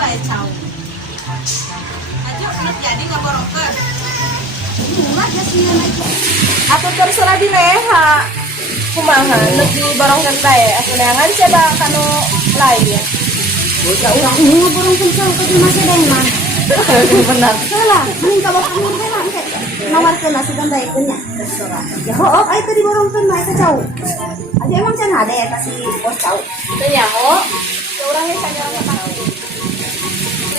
bae cau. Aja udah jadi ngaborongkeun. Murah ya sih aja. Atuh terserah di neha. Kumaha neuk diborongkeun bae atuh neangan coba kanu lain. Ya orang ini ngaborongkeun cau ka jelema sedengan. Benar. Salah, mending ka bapak mun heula engke. Nawarkeun nasi gandaikeun nya. Terserah. Ya heuh ai teh diborongkeun mah eta cau. Aja emang can hade eta si bos cau. Teu nyaho. Ya urang ge sajarang kapake.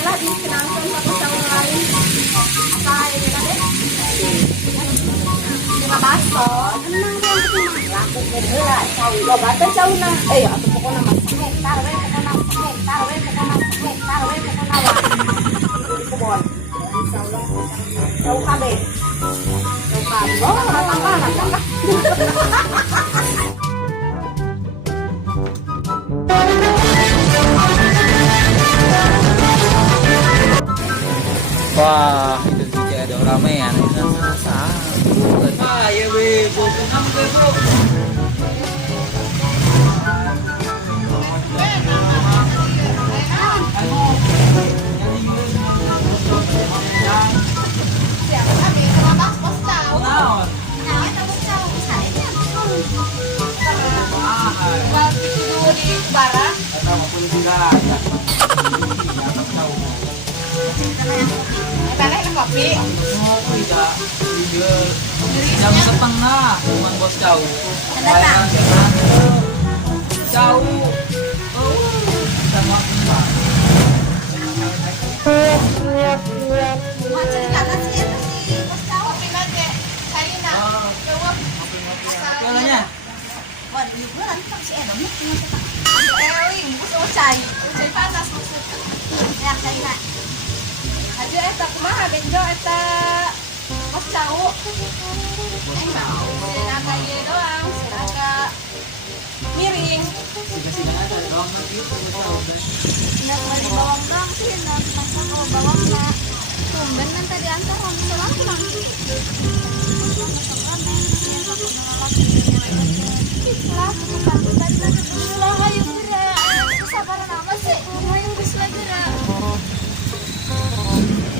Lah dikenalkeun satu tahun lain. Apa ini teh? Lima baso. Tenang deh itu mah. Laku heula cau loba teh cauna. Atuh pokona mah hektar we pokona hektar we pokona hektar we pokona wa. Kebon. Insyaallah cau kabeh. Cau kabeh. Oh, tambah. Wah, itu juga ada ramean. Ah, ya weh, gua senang deh, bro. Siapa tadi sama Mas Bos cau. Naon? Nah, eta bos cau saya. Ah, Waktu dulu di Barat, kata mau pun tidak. Dapat tahu. karena itu kopi. Oh, tidak. Jam setengah, cuman bos jauh. Datang. Jauh. Oh, sama kembang. Mau cerita sih itu si Bos cau pindah ke Sarina. Jawab. Jalannya. Wah, di bulan kan si Edom nih punya setengah. Bos Ucai panas maksudnya. Ya Sarina. Aja eta kumaha benjo eta Bos cau. Sinaga ieu doang, sinaga miring. Siga-siga aja dong, nanti itu tahu deh. Ndak beli bawang bang sih, ndak pasang kalau bawang mah. Tumben kan tadi antar orang selang pulang sih. Lah, bukan tadi lagi dulu ayo geura. Sabaran apa sih? Ayo geus lagi geura.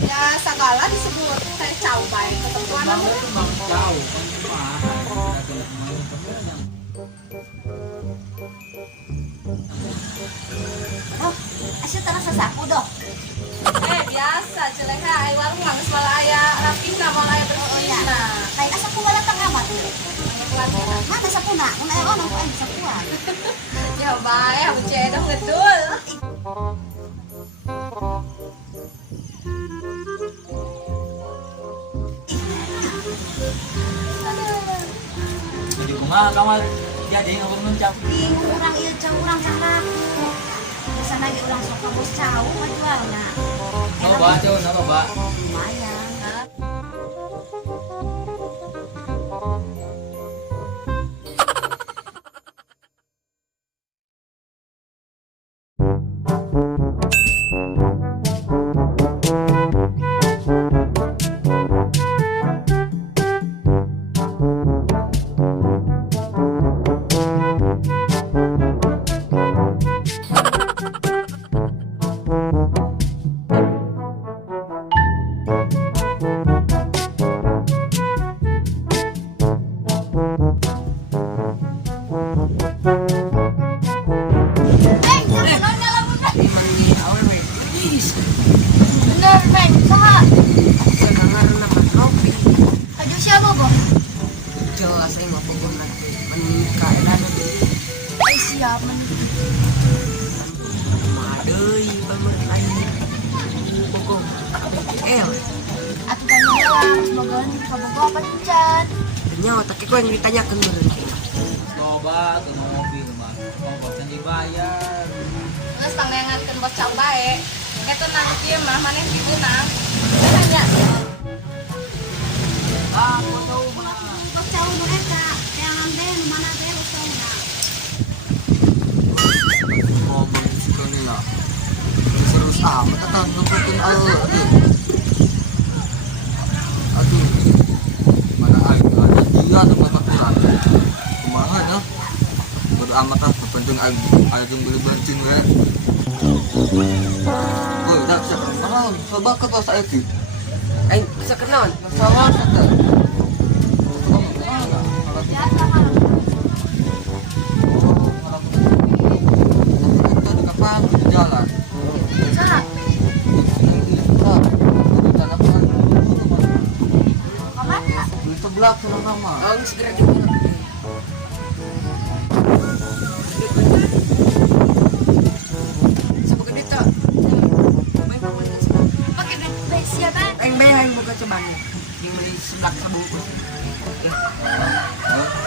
Ya sagala disebut teh cau bae ketentuan Bang, mah. bang jauh, kan kumaha. Tidak boleh kemarin kemudian. Oh, asa terasa saku doh. Biasa celeha ai warung mah geus malah aya rapihna malah aya bersihna. Kayak asa ku balatang amat. Mana sapuna? Mun aya ono ku aya sapuan. Ya bae aku cedok gedul. Jadi kumaha kamar jadi ngomong nuncap. Bingung urang ieu cau urang cakap. Bisa lagi urang sok ka bos cau majualna. Coba, coba. Lumayan. Bener, Bang. Saha? Aduh siapa, Bang? Jelas saya mau pokok nanti keadaan itu Ay, siapa nih? madei pemerintah pokok BTL Aku kan doang, semoga kabogo apa cat. nyawa tapi kau yang ditanyakan berhenti Coba ke mobil mah. Ongkosnya dibayar. Geus pangengankeun Bos cau bae. Eta nang kieu mah maneh dibeunang. Tanya. Ah, aku tahu mah. Bos cau nu eta, yang deh nu mana deh bos cau na. ngomong sekali lah terus amat tetap ngikutin aduh mana ada dia tuh mata kurang kumaha dah bodo amat lah penting aing beli bensin we Sa kanan, sa baka pa sa iti. Ay, sa kanon. Masawa sa ta. Jalan. Sa, kamata. Sebelah sana sama. Ang segera di mana? Sa pagka dito. May papunta sa Pakai baik siapa? ay may buka sa banyo. Yung may seblak sa bungkus.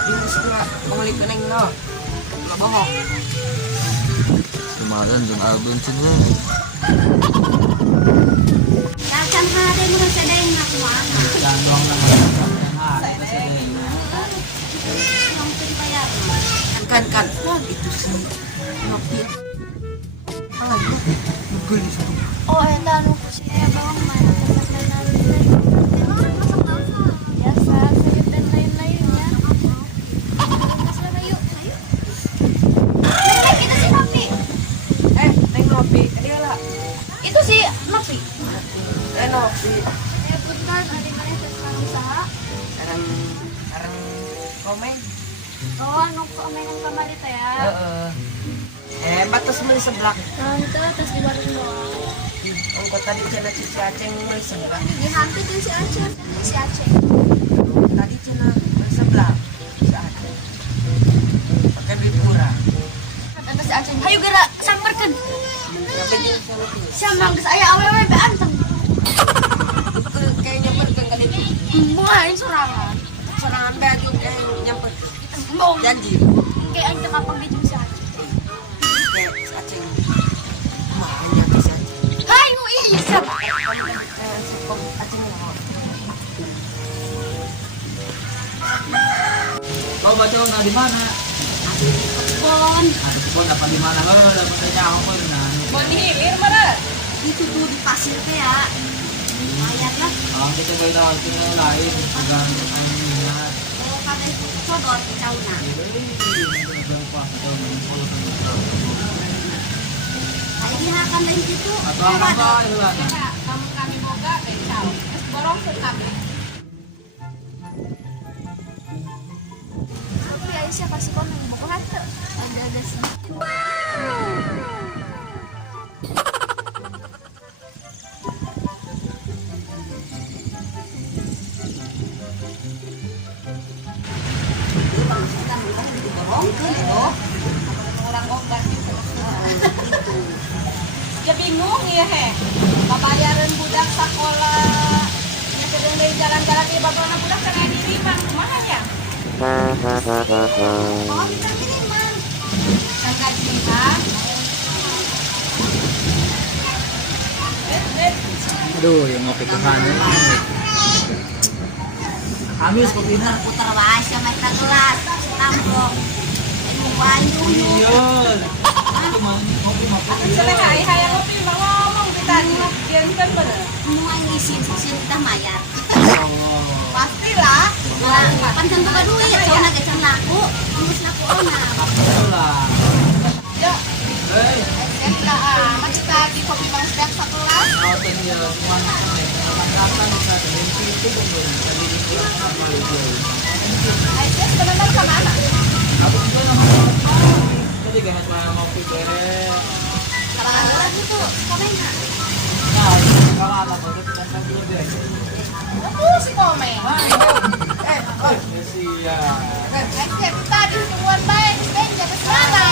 Yung sebelah pangalik ka na yun, no? Wala ba mo? Kemarin dan album sini. Kakang hari mo sa daing na kumana. Tanong lang ang hari kasi din. Ang pinbayar mo. Kan. Wah, itu sih. Ngopi. Ah, itu. Gulis itu. Oh, ito ano ko siya bawang man. Biasa, sayot dan lain-lain ya. Mas layo. Itu si Nopi. Neng ngopi. Ayo lah. Itu si Nopi. Ngopi. Ya benar, ada mana sekarang usaha. Sekarang komen. Oh, anu komenan kemarin teh ya. Batas beli seblak. Nanti terus di warung doang. Angkot tadi cina si Aceh beli seblak. Di hampir tuh si Aceh. Si Aceh. Tadi cina beli seblak. Si Aceh. Pakai duit kurang. Ada si Aceh. Hayu gerak samarkan. Ngapain dia sama dia? Siapa geus aya awewe be anteng. Kayaknya penting kali itu. Mulai sorangan. Serangan baju kayak nyamper. Ngomong. Janji. Kayak ante kapang di si Aceh. Kayak si Aceh. Makanya si Aceh. Hayu isa. Si Kom Aceh ngomong. Kau baca na di mana? Bon. Ada kebun dapat di mana? Kalau dapat dari jauh pun nah. Bon hilir mana? Itu tuh di pasir teh ya. Lumayan lah. Kita beda tinggal lain. Pegang minat. Kalau kata itu sodor ke cauna. Kayak dihakan dari situ. Atau apa itu lah? Kamu kami boga dari caw. Terus borong ke kami. Tapi Aisyah kasih komen buku hati. Ada sih. Orang boga gitu. Ya bingung ya he. Babayaran budak sekolah. Ya sedang dari jalan-jalan di babana budak kena diriman. Kemana ya? Oh, bisa kiriman. Kagak diriman. Aduh, yang ngopi ke sana. Kami seperti ini. Putar wasya mereka gelas. Tampok. Ini wayu. Iya. Cuma ngopi. Misalnya hai yang ngopi mah ngomong kita diam kan bener. Semua ngisi kita mayar. Allah. Pastilah. Nah, kan tentu ka duit. Soalnya gecan laku. Lulus laku ona. Itulah. Yuk. Hei. Kita amat kita di kopi bang setiap satu kelas. Kau tinggal cuma makan bisa dengan itu belum tadi di apa itu. Aisyah sebenarnya kemana? Aku juga nama tadi gak cuma ngopi beres. Kalau ada lagi tuh, komennya. Nah, kalau ada apa kita sambil beres. Si komen. Sia. Aisyah kita di hubungan baik. Kita ke sana.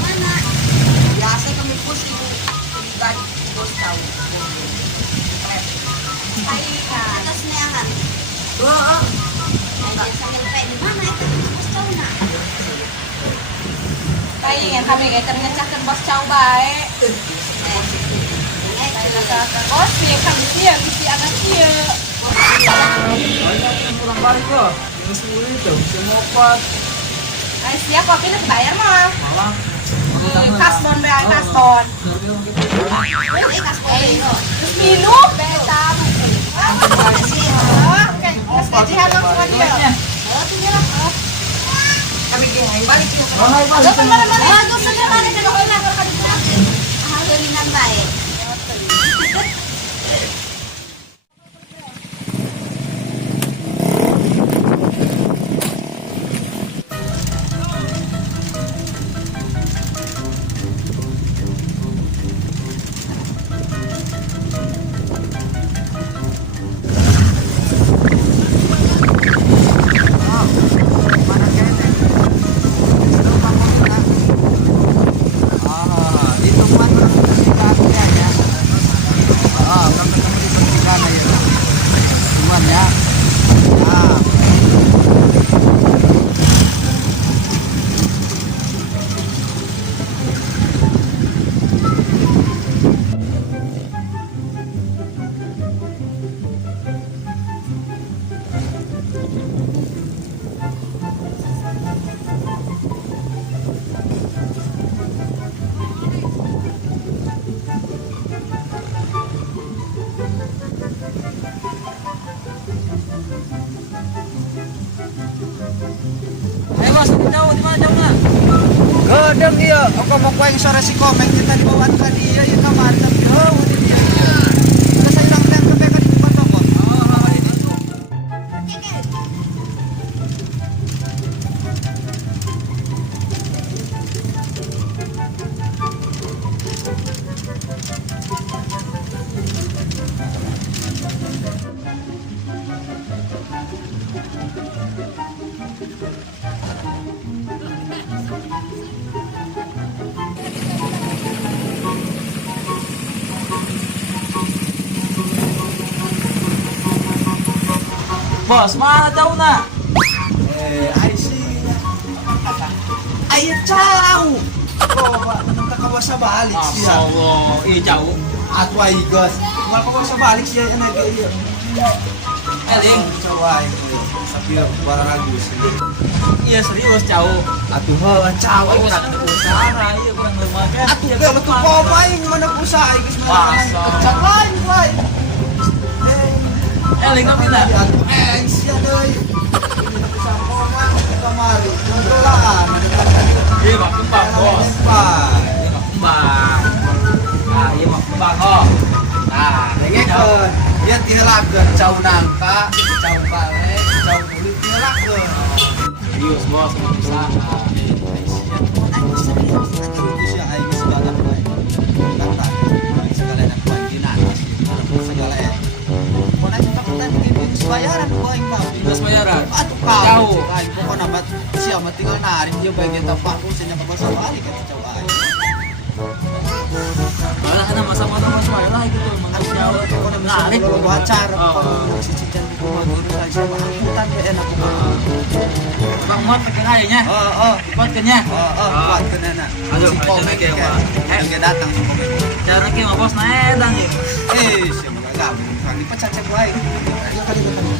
Mana? Biasa kami pus ibu pribadi bos tahu. Atas neangan. Wah, Aisyah sambil pe di mana itu? Bos cauna. Kayak yang kami ngecek bos cow baik. Bos ya kami dia bisi anak dia. Banyak yang kurang balik yo. Yang 10 itu semua kuat. Aisyah kopi nak bayar mah. Malah Kasbon be kasbon. Terus minum be tamu. Oke, terus gajian sama dia. kami geng balik ya. Ada mana-mana. Ada mana-mana. Godeng iya, aku mau kueng sore si komeng kita dibawaan ke dia ya kamar tapi udah dia. Udah saya bilang yang ke di depan toko. Bos, mana jauh nak? I see. Ayo jauh. Oh, nanti kamu bisa balik sih ya. Allah, iya jauh. Aku ay gas. Mal kamu bisa balik sih ya naga iya. Eling, Coba sapi barang agus. iya serius jauh. Atuh heuh Oh, jauh. kurang usaha, iya kurang lumayan. Atuh ge betul pemain mana usaha geus Masa. cak lain wae. Eling kami nak. Atuh sia deui. Bisa pemain kamari. Ngodolaan. Iya mak kembang bos. Iya mak kembang. Nah, iya mak kembang oh. Nah, Dengekeun. Ieu tiheulakeun cau nangka, cau kale, cau kulit tiheulakeun. serius bos, usaha. Bayaran poin mau Bos bayaran. atuh Jauh. kan pokona bat sia mah tinggal narik dia bagian tapak nya ke basa balik ka jauh aja Malah kan sama-sama semua lah gitu, emang jauh. pokona Nah, bisa kalau wacar Oh. kalau si cican di rumah guru saya sama angkutan ge enak banget Bang Mot pakai kayaknya. oh Dipotkennya. kuat kan enak Aduh, si komeng aja ge lagi, ge datang si komeng Cara ke mah bos naedang ya. sia mah gabung kan dipecat cek wae ayo kali betul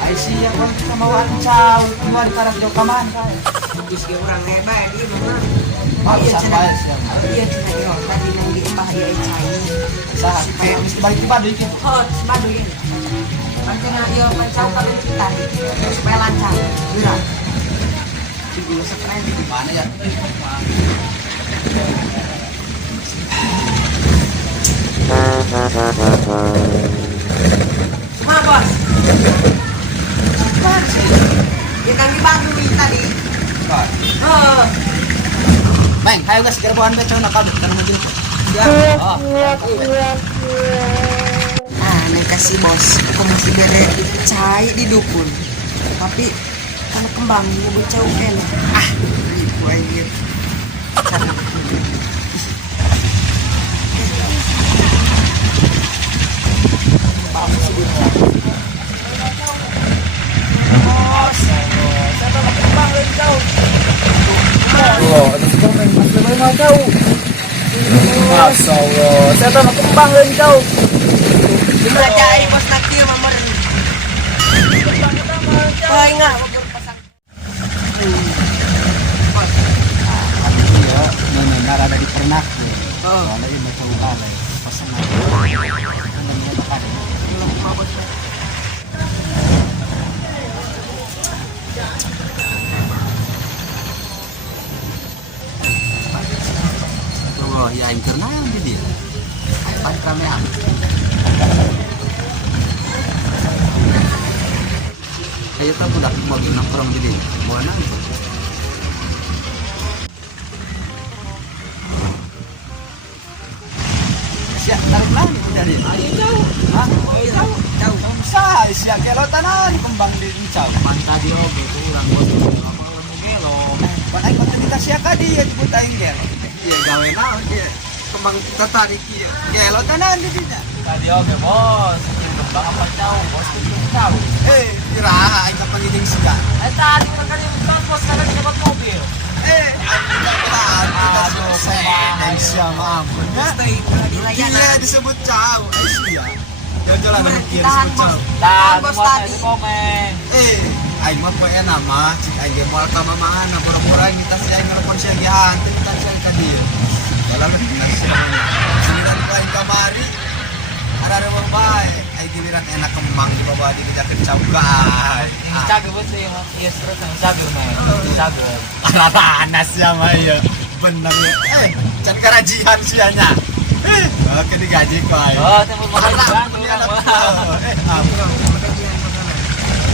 ai sia kan sama wan cau keluar karang jauh kaman kae Terus dia orang hebat dia memang. mau Iya sampai cenah. sia Iya cenah dia tadi nang di embah dia cai. saha supaya mesti balik ke Baduy gitu Oh, semadu ini. Pentingnya dia mencau kalian kita supaya lancar. Gerak. dulu sekeren di mana ya Mana bos? Ya kan di Bandung tadi. Oh, Bang, hayo guys, gerbohan be cau nakabut kana maju. ya. Oh, Nah, nih kasih bos. Aku masih bere cai di dukun. Tapi karena kembang dia bocau kan. Ah, ibu aja. oh, ada si komeng mas lebih mau kau. Masya Allah, saya tahu kembang kau. Belajar bos nakir mamar. Oh, enggak. Iya, benar ada di pernak. Oh. Soalnya ini macam kale, pasangan. Kan dia pakai. Tuh, ya ingkerna yang di dia. Pan kamean. Ayo tak budak mau nongkrong di dia. Buana itu. Siap, tarik lagi udah deh. Ayo jauh. Hah? Ayo jauh. Jauh. Sa, siap gelotanan kembang di cau. Mantap dia betul orang bos. Apa mau gelo? Pan aing mah kita sia ka dia disebut aing gel. Iya gawe naon dia. Kembang tertarik ieu. Gelotanan di dinya. Tadi oke bos. Kembang apa jauh bos itu jauh. Iraha aing kapanggilin sia. Tadi kan bukan bos kadang dapat mobil. Aduh, saya sia mah ampun ya. Iya disebut cau, ai sia. Jalan kieu Tahan disebut bos. cau. Dan Bos bos tadi. tadi komen. Aing mah poe nama, cik aing moal ka mamahan na pura-pura kita si aing ngarepon sia ge hanteu kita sia ka dieu. Jalan kita sia. Siniran ku aing kamari. Ada rumah bae. ay giliran enak kemang di bawah di kejakit cawgai. Cager buat saya yang yes terus yang cager mah. Cager. Ala panas ya mah ya. Bener ya. Can karajian sianya. Oke digaji kok ayo. Oh, tempat makan kan.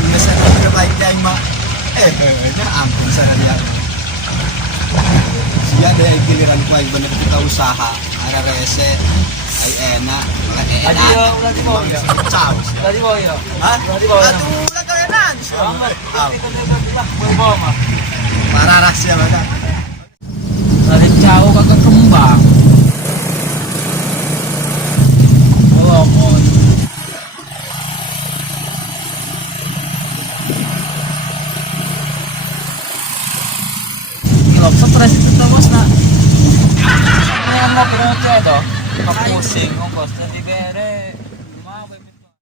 Biasa udah baik ya mah. Nya ampun saya dia. Sia deh giliran ku aing bener kita usaha. Ada rese ai enak, malah enak. Aji yo ulah di bawah ya. Caw. Ulah di bawah ya. Hah? Ulah di bawah. Aduh, ulah kayanan. Itu lah, bawah mah. Parah rahasia banget. Dari jauh kagak kembang. Oh, oh. Gila, stres itu tuh bos nak. Yang mau pindah itu, pusing.